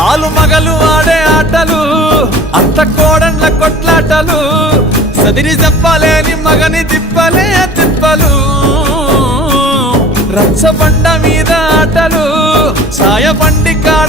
ఆలు మగలు ఆడే ఆటలు అత్త కోడళ్ళ కొట్లాటలు సదిరి చెప్పలేని మగని తిప్పలే తిప్పలు రచ్చబండ మీద ఆటలు సాయబండి కాడ